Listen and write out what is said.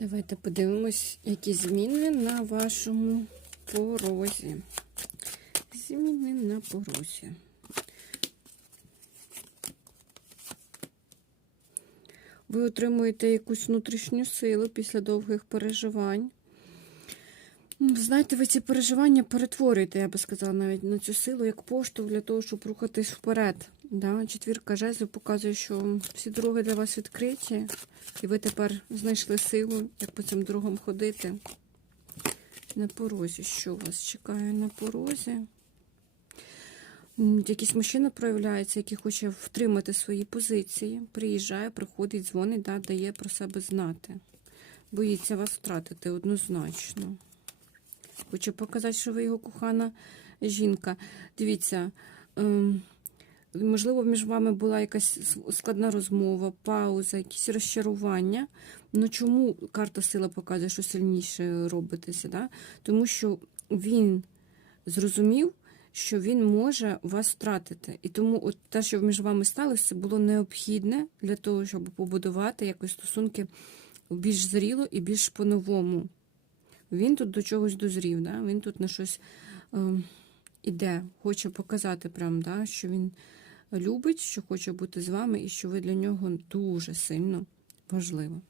Давайте подивимось, які зміни на вашому порозі. Зміни на порозі. Ви отримуєте якусь внутрішню силу після довгих переживань. Знаєте, ви ці переживання перетворюєте, я би сказала, навіть на цю силу, як поштовх для того, щоб рухатись вперед. Да? Четвірка жезлів показує, що всі дороги для вас відкриті, і ви тепер знайшли силу, як по цим дорогам ходити. На порозі. Що вас чекає на порозі? Якийсь мужчина проявляється, який хоче втримати свої позиції, приїжджає, приходить, дзвонить, да, дає про себе знати. Боїться вас втратити однозначно. Хоче показати, що ви його кохана жінка. Дивіться, ем, можливо, між вами була якась складна розмова, пауза, якісь розчарування. Ну чому карта сила показує, що сильніше робитеся? Да? Тому що він зрозумів, що він може вас втратити. І тому от те, що між вами сталося, було необхідне для того, щоб побудувати якось стосунки більш зріло і більш по-новому. Він тут до чогось дозрів, да? він тут на щось е, іде, хоче показати, прям, да? що він любить, що хоче бути з вами, і що ви для нього дуже сильно важливо.